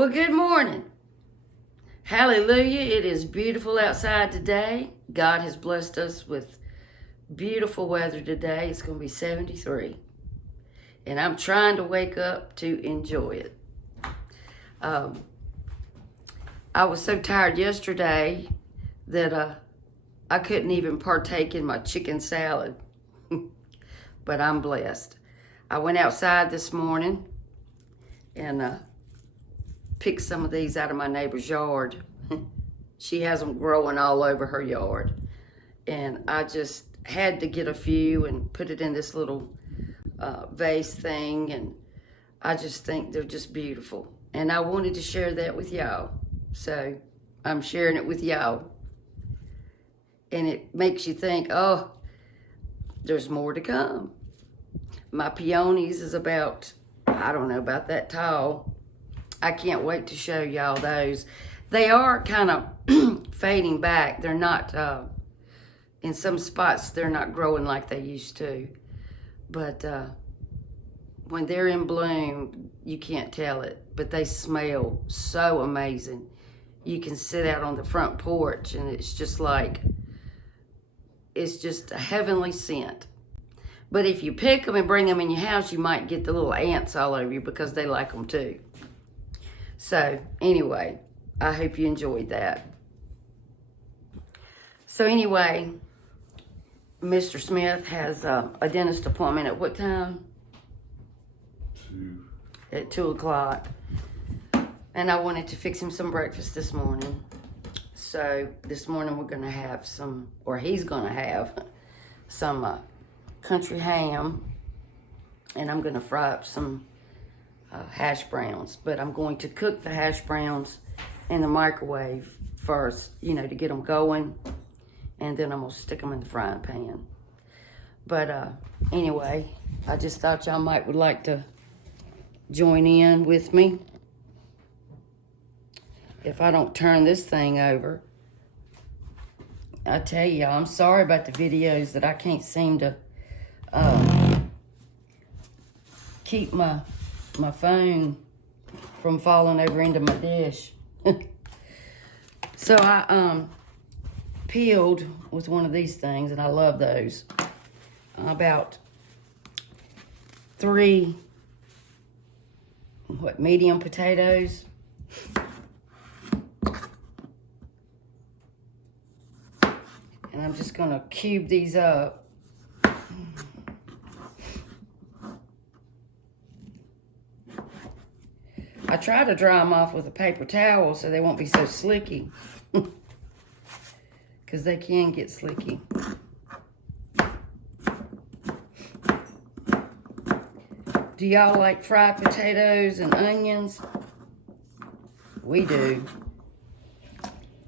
Well, good morning. Hallelujah. It is beautiful outside today. God has blessed us with beautiful weather today. It's going to be 73. And I'm trying to wake up to enjoy it. I was so tired yesterday that I couldn't even partake in my chicken salad. But I'm blessed. I went outside this morning and picked some of these out of my neighbor's yard. She has them growing all over her yard. And I just had to get a few and put it in this little vase thing. And I just think they're just beautiful. And I wanted to share that with y'all. So I'm sharing it with y'all. And it makes you think, oh, there's more to come. My peonies is about, I don't know, about that tall. I can't wait to show y'all those. They are kind of fading back. They're not, in some spots, they're not growing like they used to. But when they're in bloom, you can't tell it. But they smell so amazing. You can sit out on the front porch and it's just like, it's just a heavenly scent. But if you pick them and bring them in your house, you might get the little ants all over you because they like them too. So anyway, I hope you enjoyed that. So anyway, Mr. Smith has a dentist appointment at what time? 2. At 2 o'clock. And I wanted to fix him some breakfast this morning. So this morning we're going to have some, or he's going to have some country ham. And I'm going to fry up some hash browns. But I'm going to cook the hash browns in the microwave first, you know, to get them going. And then I'm going to stick them in the frying pan. But anyway, I just thought y'all would like to join in with me. If I don't turn this thing over, I tell y'all, I'm sorry about the videos that I can't seem to keep my phone from falling over into my dish. So I peeled with one of these things, and I love those. About 3 medium potatoes. And I'm just gonna cube these up. I try to dry them off with a paper towel so they won't be so slicky. Because they can get slicky. Do y'all like fried potatoes and onions? We do.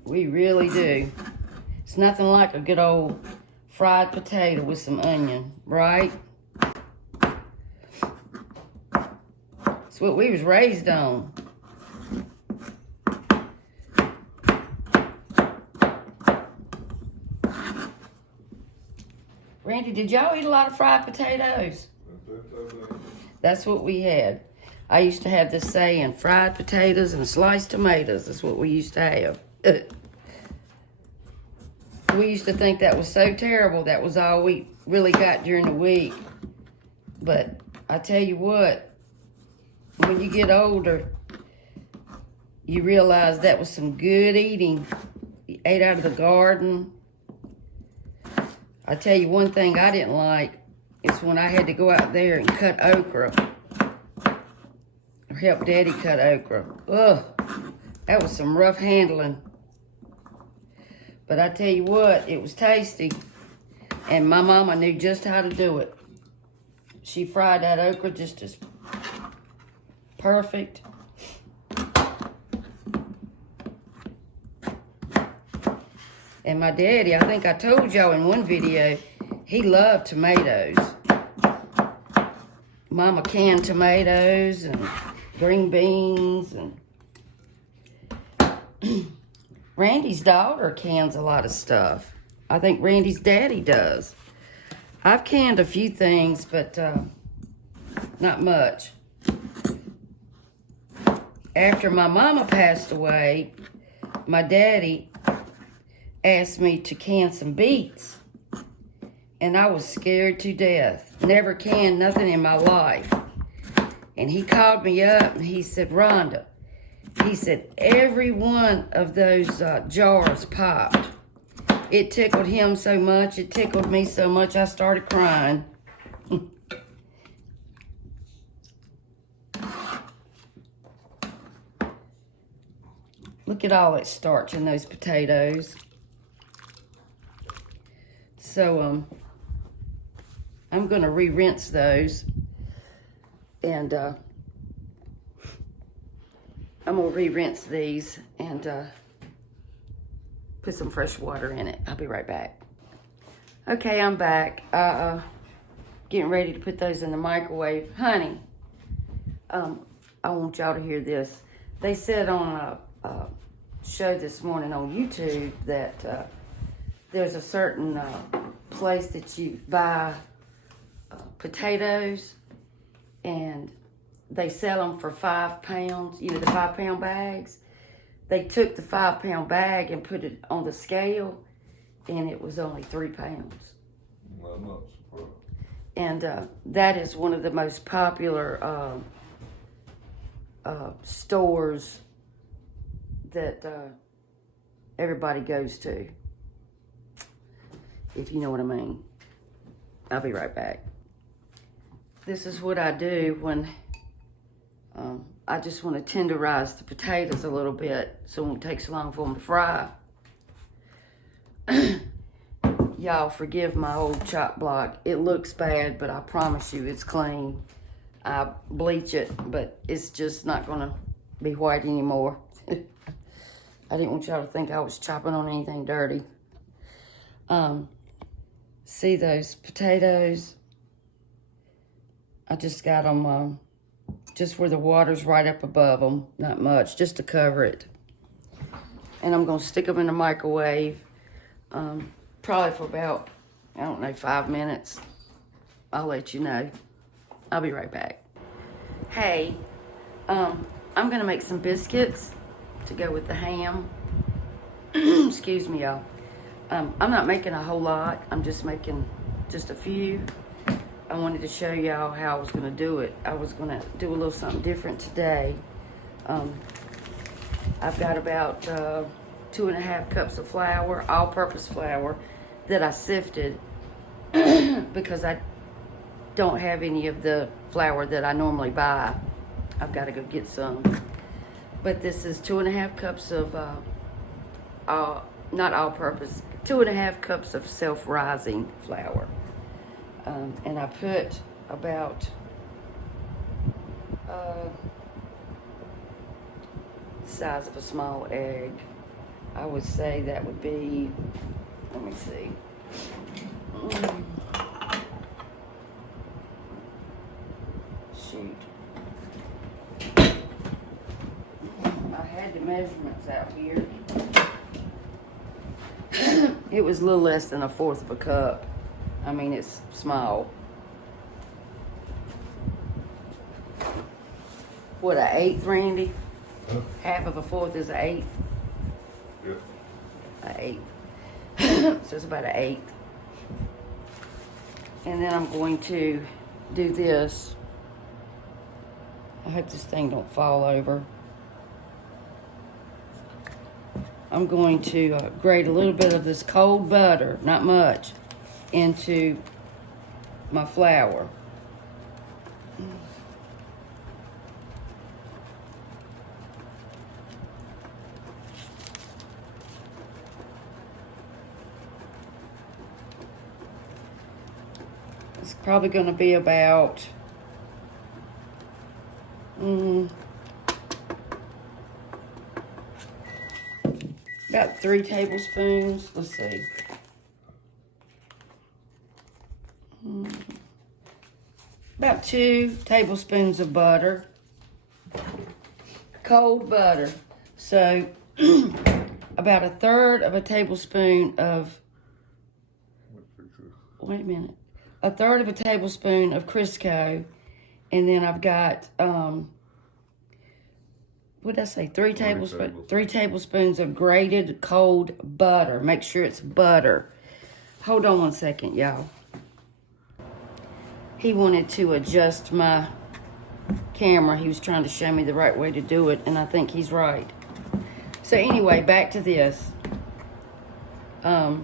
We really do. It's nothing like a good old fried potato with some onion, right? It's what we was raised on. Randy, did y'all eat a lot of fried potatoes? That's what we had. I used to have this saying, fried potatoes and sliced tomatoes. That's what we used to have. We used to think that was so terrible. That was all we really got during the week. But I tell you what, when you get older, you realize that was some good eating. You ate out of the garden. I tell you one thing I didn't like is when I had to go out there and cut okra. Or help Daddy cut okra. Ugh, that was some rough handling. But I tell you what, it was tasty. And my mama knew just how to do it. She fried that okra just as perfect. And my daddy, I think I told y'all in one video, he loved tomatoes. Mama canned tomatoes and green beans and Randy's daughter cans a lot of stuff. I think Randy's daddy does. I've canned a few things, but not much. after my mama passed away, my daddy asked me to can some beets. And I was scared to death. Never canned nothing in my life. And he called me up and he said, Rhonda, he said, every one of those jars popped. It tickled him so much, it tickled me so much, I started crying. Look at all that starch in those potatoes. So, I'm going to re-rinse those. And I'm going to re-rinse these and put some fresh water in it. I'll be right back. Okay, I'm back. Getting ready to put those in the microwave. Honey, I want y'all to hear this. They said on a show this morning on YouTube that there's a certain place that you buy potatoes and they sell them for 5 pounds, you know, the 5 pound bags. They took the 5 pound bag and put it on the scale and it was only 3 pounds. Well, I'm not surprised. And that is one of the most popular stores that everybody goes to, if you know what I mean. I'll be right back. This is what I do when I just want to tenderize the potatoes a little bit so it won't take so long for them to fry. Y'all forgive my old chop block. It looks bad, but I promise you it's clean. I bleach it, but it's just not going to be white anymore. I didn't want y'all to think I was chopping on anything dirty. See those potatoes? I just got them just where the water's right up above them. Not much, just to cover it. And I'm going to stick them in the microwave. Probably for about, I don't know, 5 minutes. I'll let you know. I'll be right back. Hey, I'm going to make some biscuits to go with the ham. Excuse me, y'all. I'm not making a whole lot. I'm just making just a few. I wanted to show y'all how I was going to do it. I was going to do a little something different today. I've got about 2.5 cups of flour, all-purpose flour, that I sifted because I don't have any of the flour that I normally buy. I've got to go get some. But this is 2.5 cups of, not all-purpose, 2.5 cups of self-rising flour. And I put about the size of a small egg. I would say that would be, let me see. Shoot. I had the measurements out here. It was a little less than 1/4 of a cup. I mean, it's small. What, 1/8, Randy? Huh? 1/2 of a 4th is 1/8. Yeah. 1/8. So it's about 1/8. And then I'm going to do this. I hope this thing don't fall over. I'm going to grate a little bit of this cold butter, not much, into my flour. It's probably going to be about about 3 tablespoons. Let's see. About 2 tablespoons of butter. Cold butter. So about 1/3 of a tablespoon of, wait a minute. 1/3 of a tablespoon of Crisco. And then I've got what did I say? 3 tablespoons. tablespoons. 3 tablespoons of grated cold butter. Make sure it's butter. Hold on 1 second, y'all. He wanted to adjust my camera. He was trying to show me the right way to do it, and I think he's right. So anyway, back to this. About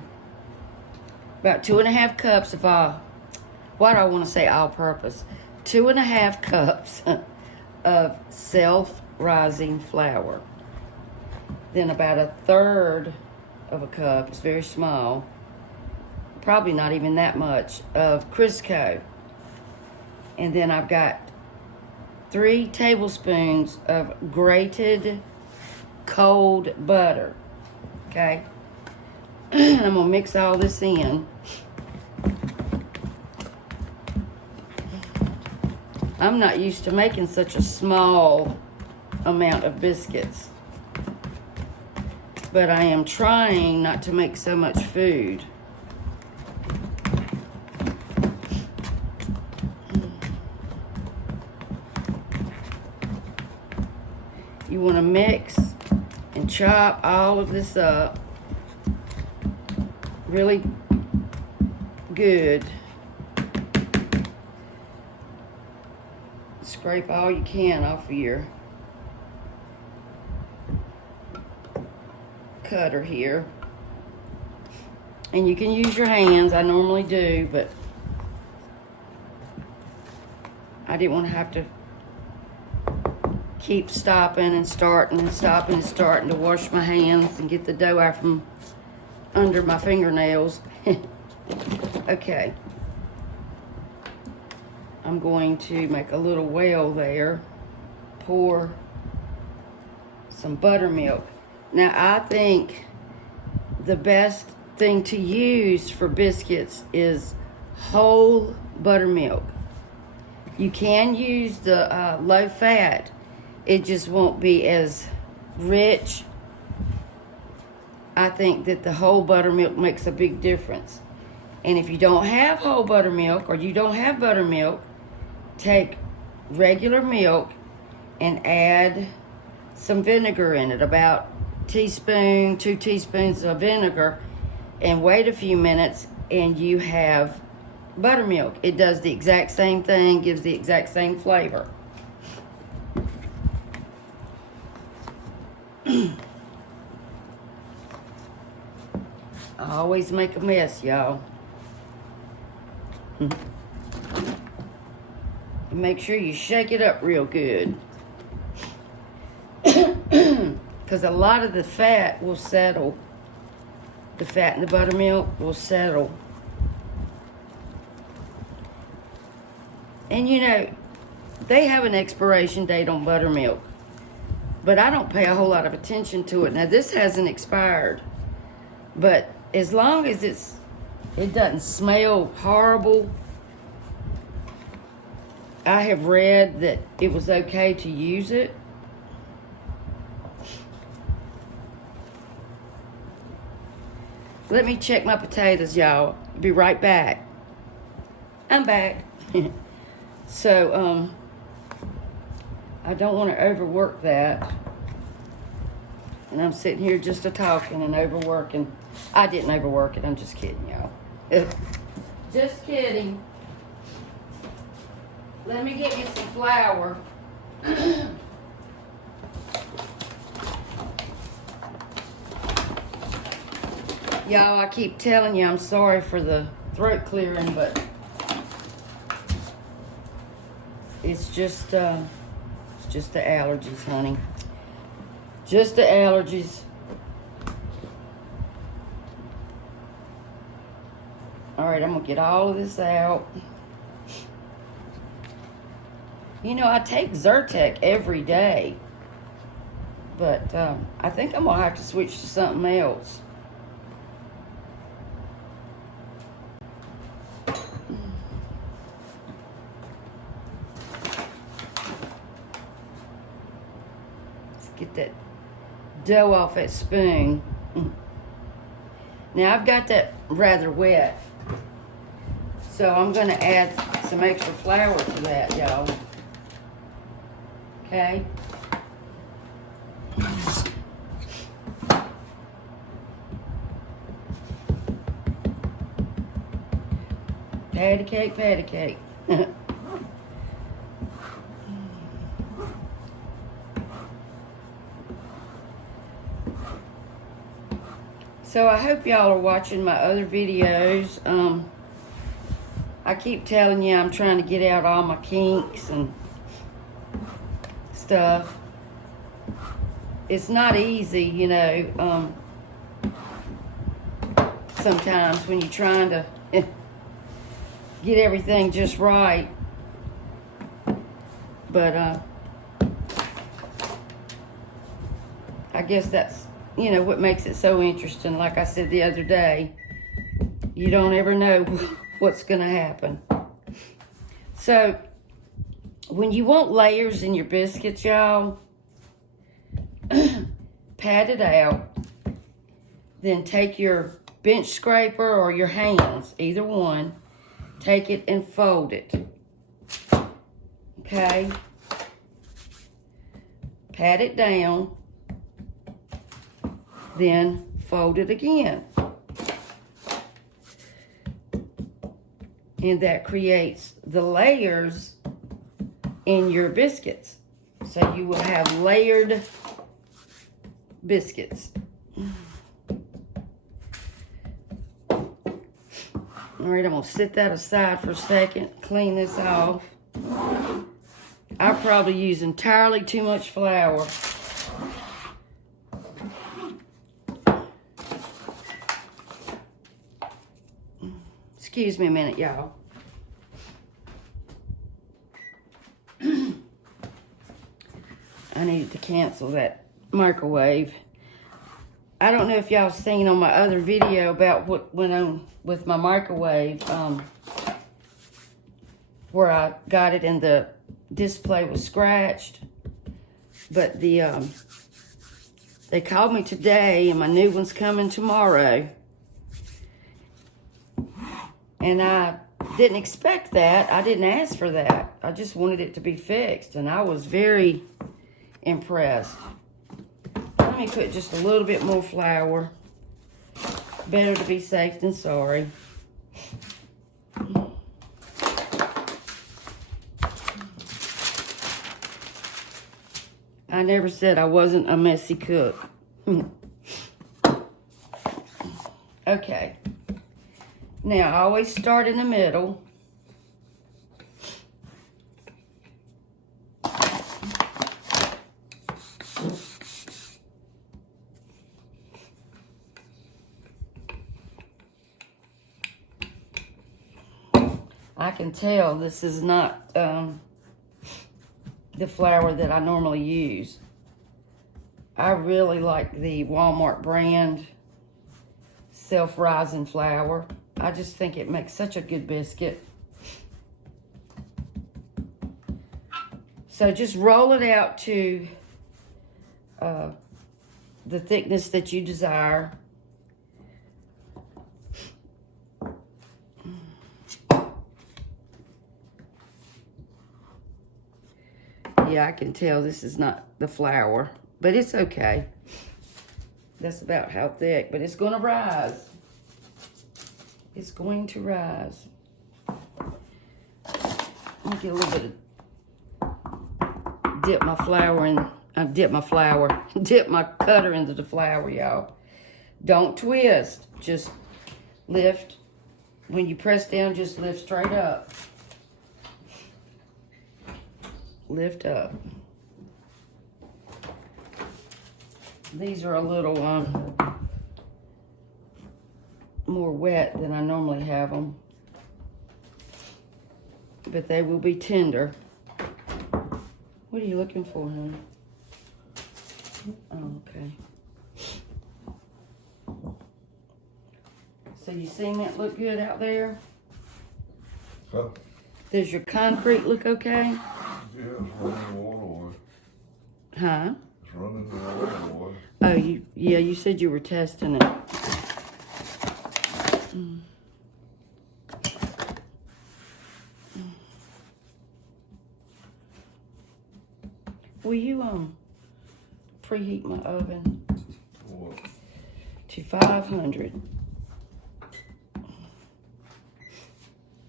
2.5 cups of what do I want to say, all-purpose? 2.5 cups of self-rising flour. Then about 1/3 of a cup, it's very small, probably not even that much, of Crisco. And then I've got 3 tablespoons of grated cold butter. Okay? I'm going to mix all this in. I'm not used to making such a small amount of biscuits. But I am trying not to make so much food. You want to mix and chop all of this up really good. Scrape all you can off of your cutter here. And you can use your hands. I normally do, but I didn't want to have to keep stopping and starting and stopping and starting to wash my hands and get the dough out from under my fingernails. Okay. I'm going to make a little well there. Pour some buttermilk. Now, I think the best thing to use for biscuits is whole buttermilk. You can use the low fat. It just won't be as rich. I think that the whole buttermilk makes a big difference. And if you don't have whole buttermilk or you don't have buttermilk, take regular milk and add some vinegar in it, about 2 teaspoons of vinegar, and wait a few minutes and you have buttermilk. It does the exact same thing, gives the exact same flavor. I always make a mess, y'all. And make sure you shake it up real good. Because a lot of the fat will settle. The fat in the buttermilk will settle. And you know, they have an expiration date on buttermilk. But I don't pay a whole lot of attention to it. Now, this hasn't expired. But as long as it doesn't smell horrible, I have read that it was okay to use it. Let me check my potatoes, y'all. Be right back. I'm back. So, I don't want to overwork that. And I'm sitting here just a-talking and overworking. I didn't overwork it. I'm just kidding, y'all. Just kidding. Let me get you some flour. Y'all, I keep telling you I'm sorry for the throat clearing, but it's just the allergies, honey. Just the allergies. All right, I'm gonna get all of this out. You know, I take Zyrtec every day, but I think I'm gonna have to switch to something else. Let's get that dough off that spoon. Now I've got that rather wet, so I'm gonna add some extra flour to that, y'all. Okay. Patty cake, patty cake. So I hope y'all are watching my other videos. I keep telling you I'm trying to get out all my kinks and stuff. It's not easy, you know, sometimes when you're trying to get everything just right. But I guess that's, you know, what makes it so interesting. Like I said the other day, you don't ever know what's going to happen. So, when you want layers in your biscuits, y'all, pat it out. Then take your bench scraper or your hands, either one. Take it and fold it. Okay? Pat it down. Then fold it again. And that creates the layers in your biscuits. So you will have layered biscuits. All right, I'm gonna set that aside for a second, clean this off. I probably use entirely too much flour. Excuse me a minute, y'all. I needed to cancel that microwave. I don't know if y'all seen on my other video about what went on with my microwave, where I got it and the display was scratched. But they called me today and my new one's coming tomorrow. And I didn't expect that. I didn't ask for that. I just wanted it to be fixed. And I was very impressed. Let me put just a little bit more flour. Better to be safe than sorry. I never said I wasn't a messy cook. Okay. Now, I always start in the middle. I can tell this is not the flour that I normally use. I really like the Walmart brand self-rising flour. I just think it makes such a good biscuit. So just roll it out to the thickness that you desire. Yeah, I can tell this is not the flour, but it's okay. That's about how thick, but it's going to rise. It's going to rise. Let me get a little bit of, dip my cutter into the flour, y'all. Don't twist, just lift. When you press down, just lift straight up. Lift up. These are a little more wet than I normally have them, but they will be tender. What are you looking for, honey? Oh, okay. So your cement look good out there? Huh? Does your concrete look okay? Yeah, it's running the water away. Huh? It's running the water away. Oh, you said you were testing it. Will you preheat my oven What? to 500?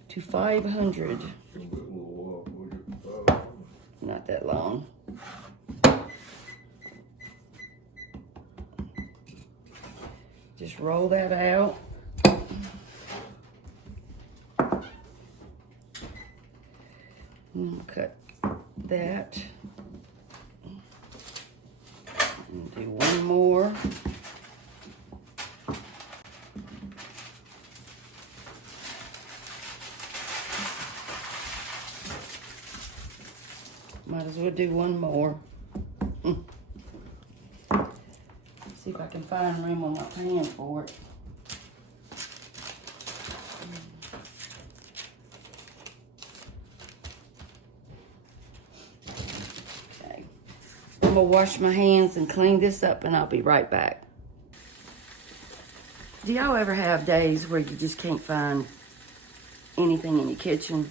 to 500. It'll be a little while before we get to 500. Not that long. Just roll that out. And cut that. And do one more. Might as well do one more. See if I can find room on my pan for it. Okay. I'm gonna wash my hands and clean this up and I'll be right back. Do y'all ever have days where you just can't find anything in your kitchen?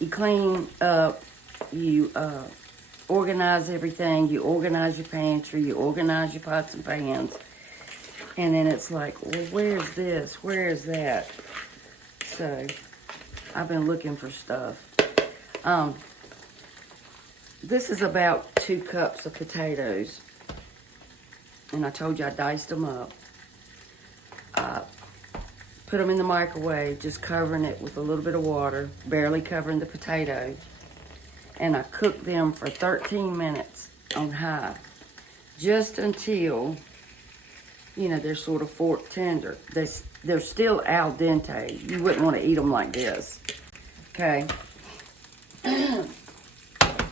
You clean up, you organize everything, you organize your pantry, you organize your pots and pans, and then it's like, well, where's this? Where is that? So, I've been looking for stuff. This is about 2 cups of potatoes, and I told you I diced them up. Put them in the microwave, just covering it with a little bit of water, barely covering the potato. And I cooked them for 13 minutes on high, just until, you know, they're sort of fork tender. They're still al dente. You wouldn't want to eat them like this. Okay. I'm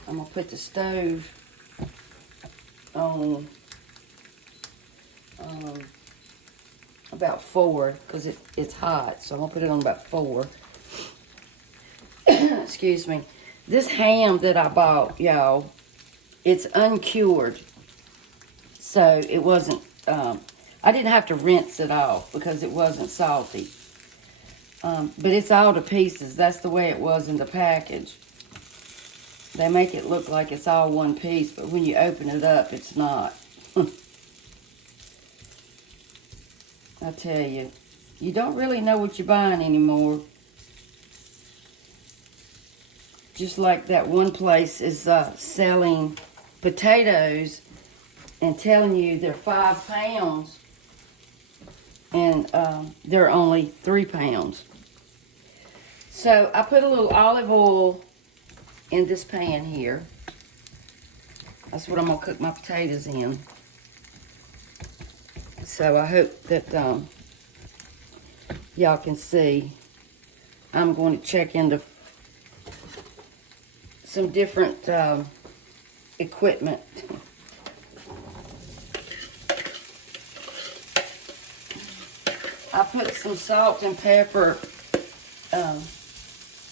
going to put the stove on about 4 because it's hot. So I'm going to put it on about 4. Excuse me. This ham that I bought, y'all, it's uncured. So it wasn't, I didn't have to rinse it off because it wasn't salty. But it's all to pieces. That's the way it was in the package. They make it look like it's all one piece, but when you open it up, it's not. I tell you, you don't really know what you're buying anymore. Just like that one place is selling potatoes and telling you they're 5 pounds and they're only 3 pounds. So I put a little olive oil in this pan here. That's what I'm going to cook my potatoes in. So I hope that y'all can see. I'm going to check into some different equipment. I put some salt and pepper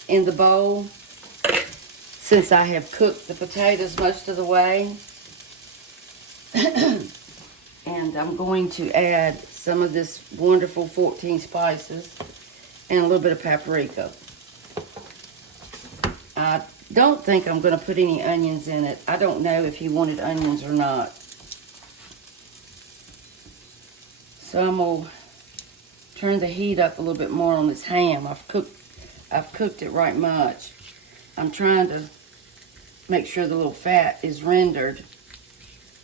in the bowl since I have cooked the potatoes most of the way. And I'm going to add some of this wonderful 14 spices and a little bit of paprika. I don't think I'm going to put any onions in it. I don't know if he wanted onions or not. So I'm going to turn the heat up a little bit more on this ham. I've cooked it right much. I'm trying to make sure the little fat is rendered.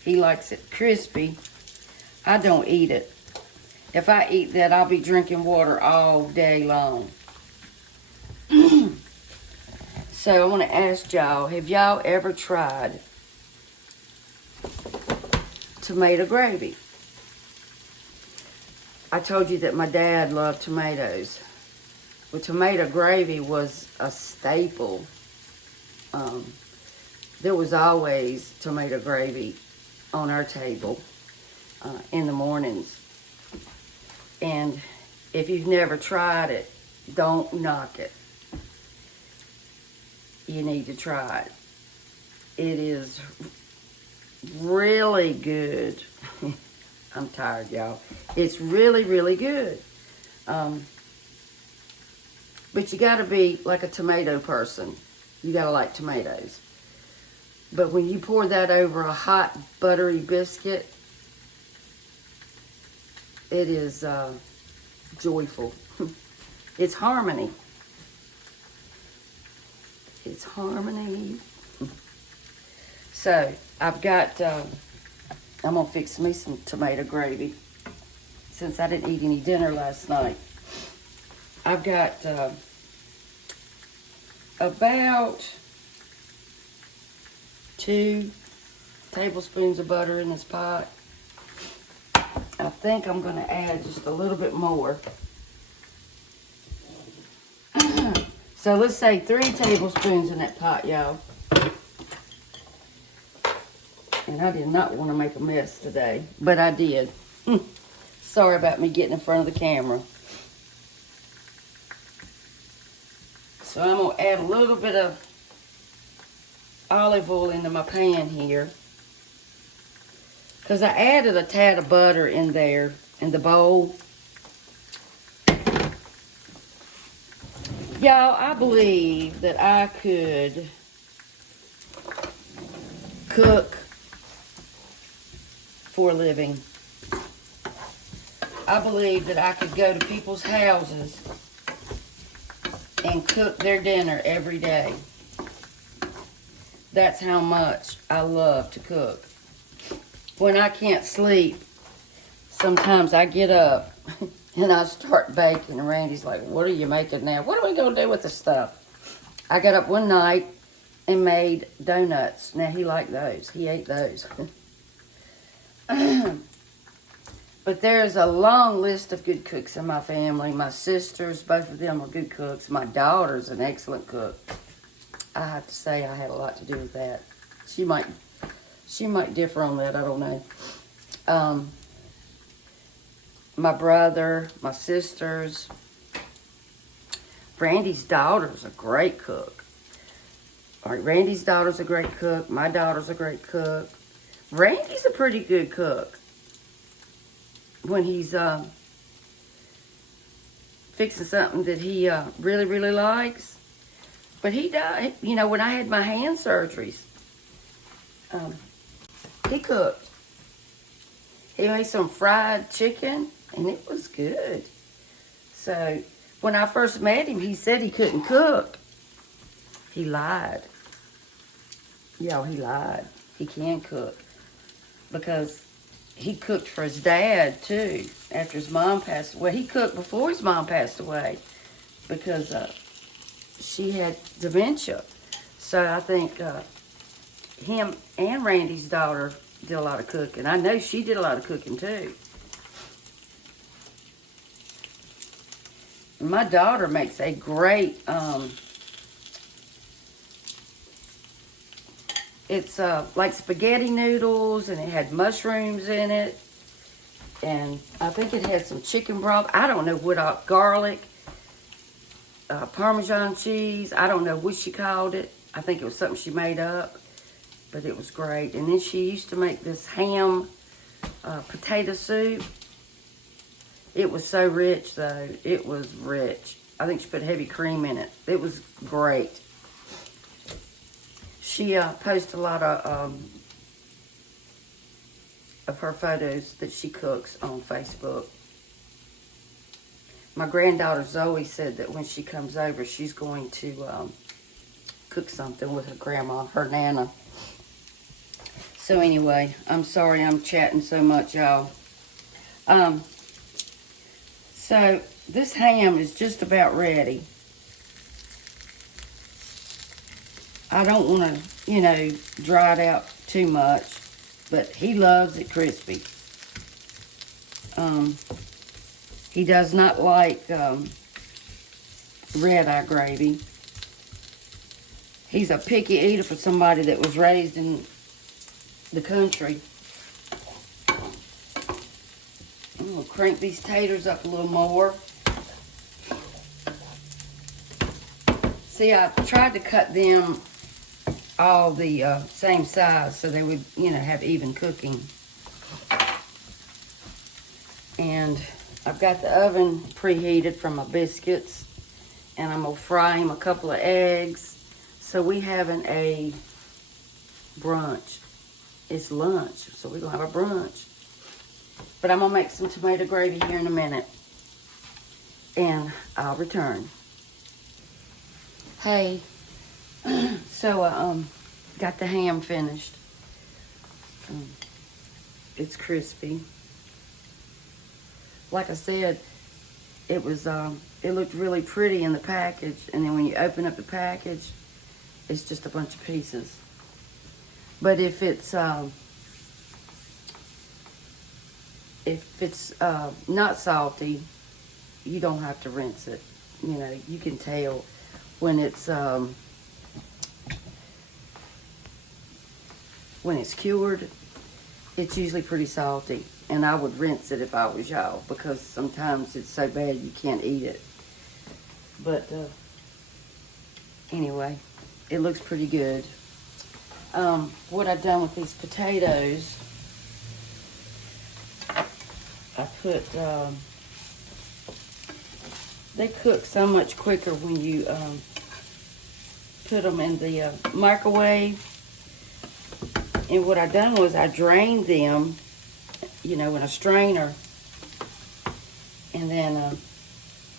He likes it crispy. I don't eat it. If I eat that, I'll be drinking water all day long. So I want to ask y'all, have y'all ever tried tomato gravy? I told you that my dad loved tomatoes. Well, tomato gravy was a staple. There was always tomato gravy on our table in the mornings. And if you've never tried it, don't knock it. You need to try it. It is really good. I'm tired, y'all. It's really, really good. But you got to be like a tomato person. You got to like tomatoes. But when you pour that over a hot, buttery biscuit, it is joyful. It's harmony. It's harmony. So, I've got, I'm going to fix me some tomato gravy since I didn't eat any dinner last night. I've got about 2 tablespoons of butter in this pot. I think I'm going to add just a little bit more. So let's say 3 tablespoons in that pot, y'all. And I did not want to make a mess today, but I did. Sorry about me getting in front of the camera. So I'm going to add a little bit of olive oil into my pan here. Because I added a tad of butter in there, in the bowl. Y'all, I believe that I could cook for a living. I believe that I could go to people's houses and cook their dinner every day. That's how much I love to cook. When I can't sleep, sometimes I get up and I start baking. And Randy's like, what are you making now? What are we going to do with this stuff? I got up one night and made donuts. Now, he liked those. He ate those. But there's a long list of good cooks in my family. My sisters, both of them are good cooks. My daughter's an excellent cook. I have to say I had a lot to do with that. She might differ on that. I don't know. My brother, my sisters. Randy's daughter's a great cook. All right, Randy's daughter's a great cook. My daughter's a great cook. Randy's a pretty good cook when he's fixing something that he really, really likes. But he does, you know, when I had my hand surgeries, he cooked. He made some fried chicken, and it was good. So, when I first met him, he said he couldn't cook. He lied. Yeah, he lied. He can cook. Because he cooked for his dad, too, after his mom passed away. He cooked before his mom passed away because she had dementia. So I think him and Randy's daughter did a lot of cooking. I know she did a lot of cooking, too. My daughter makes a great, it's like spaghetti noodles, and it had mushrooms in it. And I think it had some chicken broth. I don't know what, garlic, Parmesan cheese. I don't know what she called it. I think it was something she made up. But it was great. And then she used to make this ham potato soup. It was so rich, though. It was rich. I think she put heavy cream in it. It was great. She posts a lot of her photos that she cooks on Facebook. My granddaughter Zoe said that when she comes over, she's going to cook something with her grandma, her Nana. So anyway, I'm sorry I'm chatting so much, y'all. So this ham is just about ready. I don't want to, you know, dry it out too much, but he loves it crispy. He does not like red eye gravy. He's a picky eater for somebody that was raised in the country. I'm going to crank these taters up a little more. See, I tried to cut them all the same size so they would, you know, have even cooking. And I've got the oven preheated for my biscuits, and I'm going to fry them a couple of eggs. So we having a brunch. It's lunch, so we're going to have a brunch. But I'm going to make some tomato gravy here in a minute, and I'll return. Hey, So I got the ham finished. It's crispy. Like I said, it looked really pretty in the package, and then when you open up the package, it's just a bunch of pieces. But if it's not salty, you don't have to rinse it. You know, you can tell when it's cured. It's usually pretty salty, and I would rinse it if I was y'all, because sometimes it's so bad you can't eat it. But anyway, it looks pretty good. What I've done with these potatoes, I put, they cook so much quicker when you put them in the microwave. And what I done was I drained them, you know, in a strainer, and then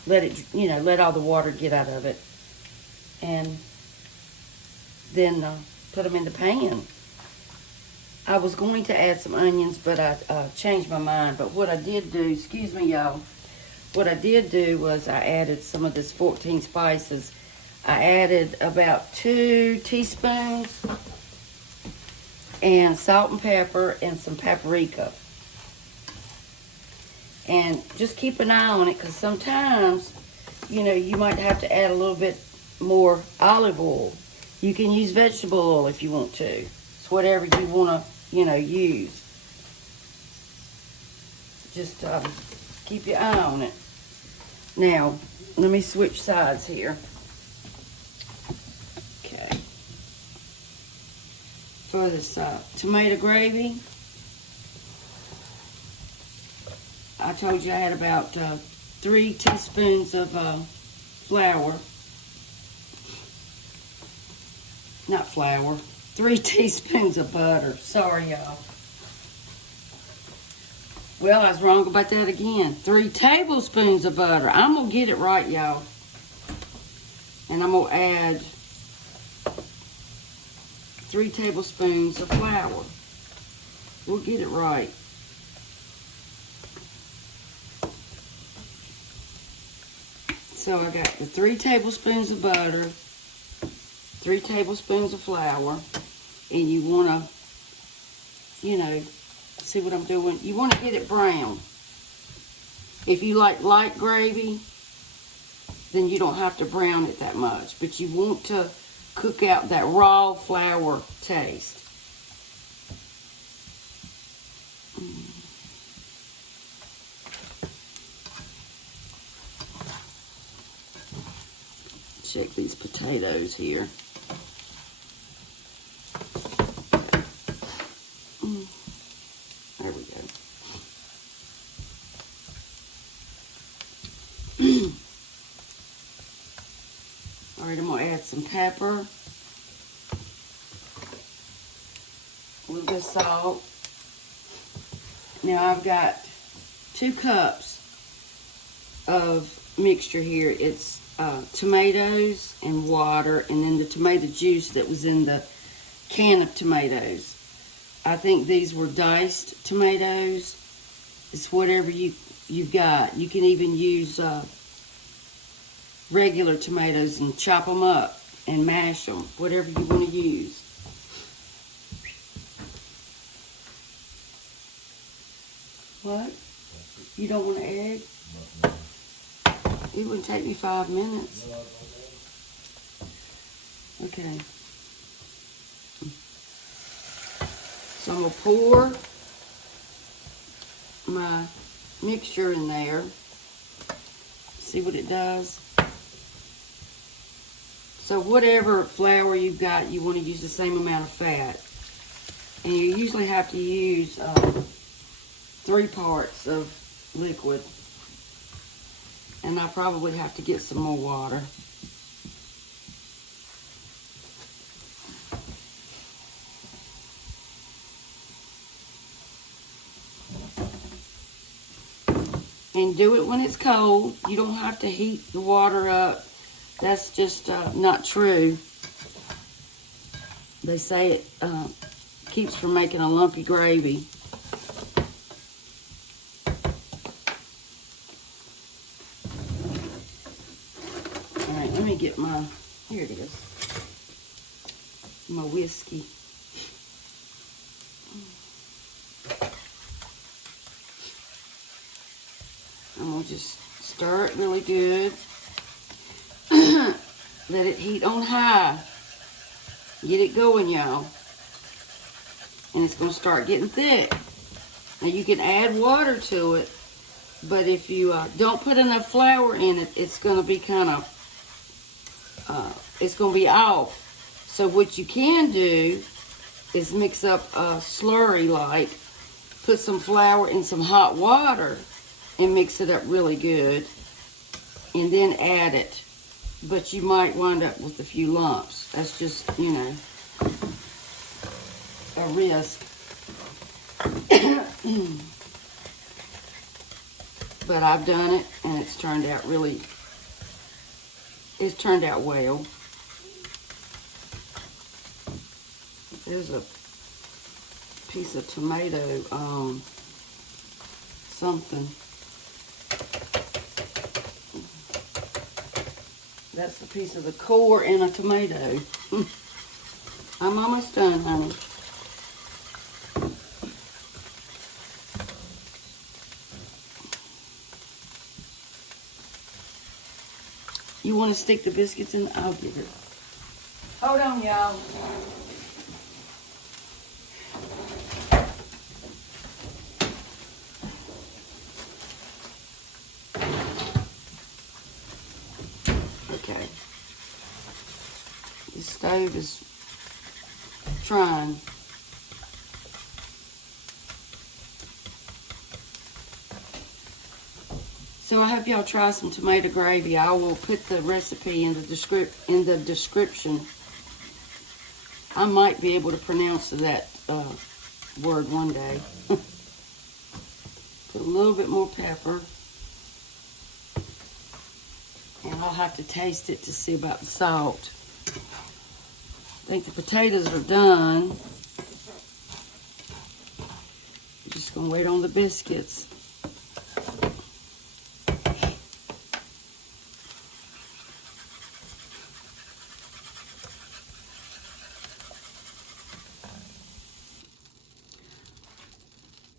let all the water get out of it, and then put them in the pan. I was going to add some onions, but I changed my mind. But what I did do, excuse me, y'all, what I did do was I added some of this 14 spices. I added about 2 teaspoons and salt and pepper and some paprika. And just keep an eye on it, because sometimes, you know, you might have to add a little bit more olive oil. You can use vegetable oil if you want to. It's whatever you want to, you know, use. Just keep your eye on it. Now, let me switch sides here. Okay. For this tomato gravy, I told you I had about 3 teaspoons of flour. Not flour. 3 teaspoons of butter. Sorry, y'all. Well, I was wrong about that again. 3 tablespoons of butter. I'm going to get it right, y'all. And I'm going to add 3 tablespoons of flour. We'll get it right. So I got the 3 tablespoons of butter, 3 tablespoons of flour, and you want to, you know, see what I'm doing? You want to get it brown. If you like light gravy, then you don't have to brown it that much, but you want to cook out that raw flour taste. Check these potatoes here. There we go. All right, I'm going to add some pepper, a little bit of salt. Now I've got 2 cups of mixture here. It's tomatoes and water, and then the tomato juice that was in the can of tomatoes. I think these were diced tomatoes. It's whatever you've got. You can even use regular tomatoes and chop them up and mash them, whatever you want to use. What? You don't want an egg? It wouldn't take me 5 minutes. Okay. So I'm going to pour my mixture in there. See what it does. So whatever flour you've got, you want to use the same amount of fat. And you usually have to use 3 parts of liquid. And I probably have to get some more water. And do it when it's cold. You don't have to heat the water up. That's just not true. They say it keeps from making a lumpy gravy. All right, let me get my, here it is, my whiskey. I'm gonna just stir it really good. Let it heat on high. Get it going, y'all. And it's gonna start getting thick. Now you can add water to it, but if you don't put enough flour in it, it's gonna be kind of, it's gonna be off. So what you can do is mix up a slurry, like put some flour in some hot water and mix it up really good, and then add it. But you might wind up with a few lumps. That's just, you know, a risk. But I've done it, and it's turned out really, it's turned out well. There's a piece of tomato, something. That's the piece of the core in a tomato. I'm almost done, honey. You want to stick the biscuits in? I'll get it. Hold on, y'all. Okay. The stove is trying. So I hope y'all try some tomato gravy. I will put the recipe in the description. I might be able to pronounce that word one day. Put a little bit more pepper. And I'll have to taste it to see about the salt. I think the potatoes are done. I'm just gonna wait on the biscuits.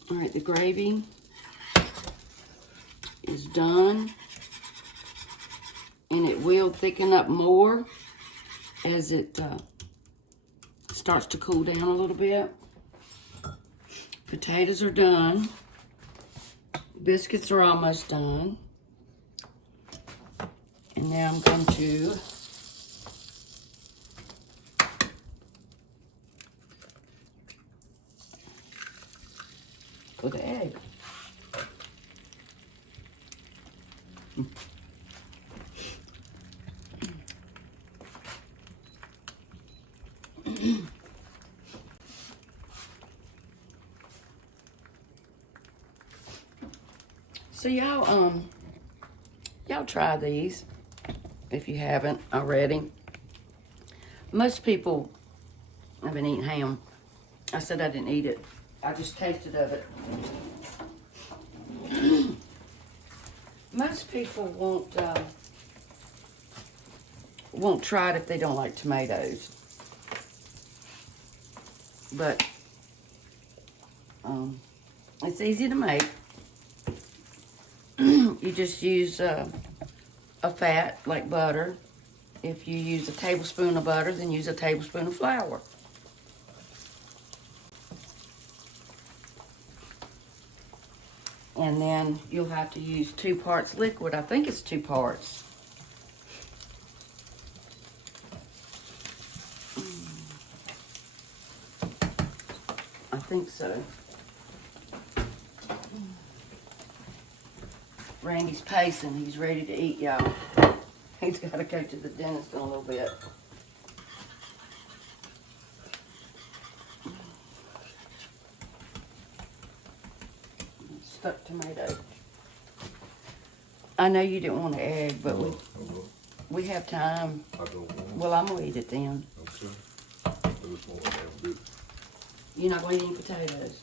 All right, the gravy is done, and it will thicken up more as it starts to cool down a little bit. Potatoes are done. Biscuits are almost done. And now I'm going to put the egg. So y'all try these if you haven't already. Most people have been eating ham. I said I didn't eat it. I just tasted of it. Most people won't try it if they don't like tomatoes. But it's easy to make. You just use a fat like butter. If you use a tablespoon of butter, then use a tablespoon of flour. And then you'll have to use 2 parts liquid. I think it's 2 parts. I think so. Randy's pacing. He's ready to eat, y'all. He's got to go to the dentist in a little bit. Stuck tomato. I know you didn't want an egg, but we have time. I don't want it. Well, I'm gonna eat it then. Okay. this more damn good. You're not going to eat any potatoes.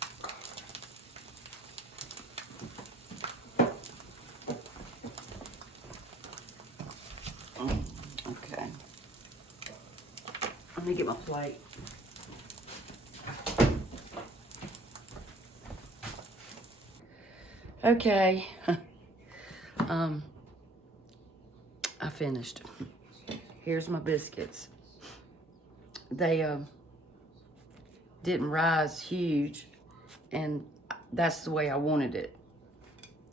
Okay. Let me get my plate. Okay. I finished. Here's my biscuits. They didn't rise huge, and that's the way I wanted it,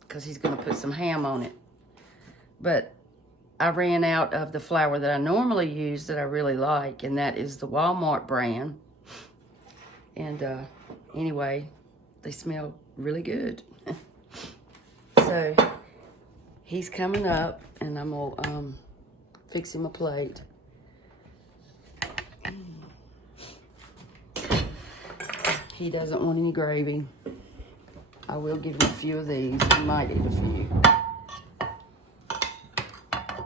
because he's gonna put some ham on it. But I ran out of the flour that I normally use that I really like, and that is the Walmart brand. And anyway, they smell really good. So he's coming up, and I'm gonna fix him a plate. He doesn't want any gravy. I will give him a few of these. He might eat a few.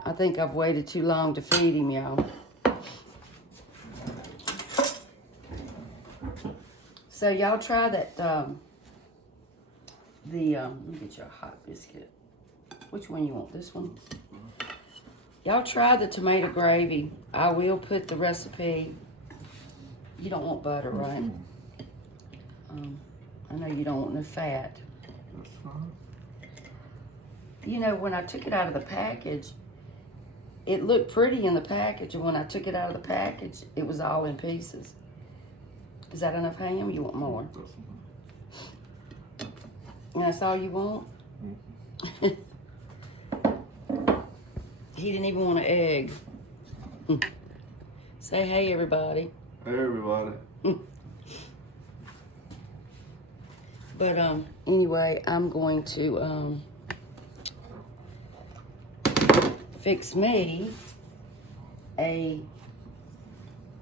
I think I've waited too long to feed him, y'all. So y'all try that, let me get you a hot biscuit. Which one you want, this one? Y'all try the tomato gravy. I will put the recipe. You don't want butter, right? I know you don't want no fat. That's fine. You know, when I took it out of the package, it looked pretty in the package, and when I took it out of the package, it was all in pieces. Is that enough ham? You want more? That's fine. And that's all you want? He didn't even want an egg. Say hey, everybody. Hey, everybody. But anyway, I'm going to fix me I'm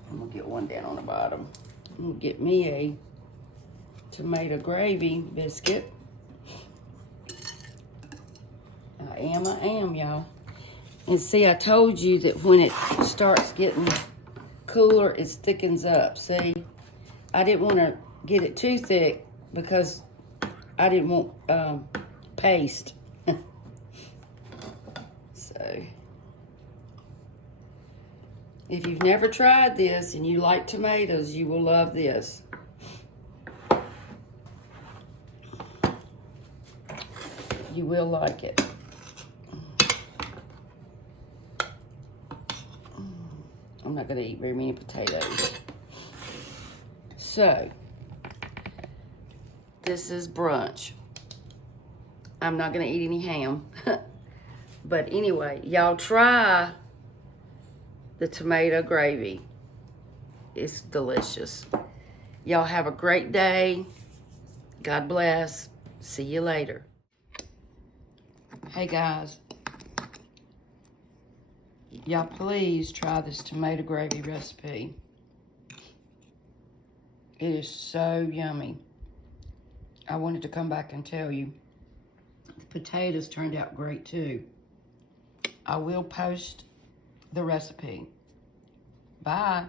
gonna get one down on the bottom. I'm gonna get me a tomato gravy biscuit. I am, y'all. And see, I told you that when it starts getting cooler, it thickens up. See, I didn't want to get it too thick because I didn't want paste. So, if you've never tried this and you like tomatoes, you will love this. You will like it. I'm not going to eat very many potatoes. So, this is brunch. I'm not going to eat any ham. But anyway, y'all try the tomato gravy. It's delicious. Y'all have a great day. God bless. See you later. Hey guys. Y'all please try this tomato gravy recipe. It is so yummy. I wanted to come back and tell you. The potatoes turned out great too. I will post the recipe. Bye.